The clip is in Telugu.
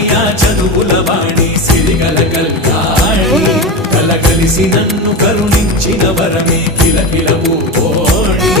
వాణి ఆ చదువుల వాణి సిరిగల కళ్యాణి కలగలిసి నన్ను కరుణించిన వరమే కిలకిల పూకోణి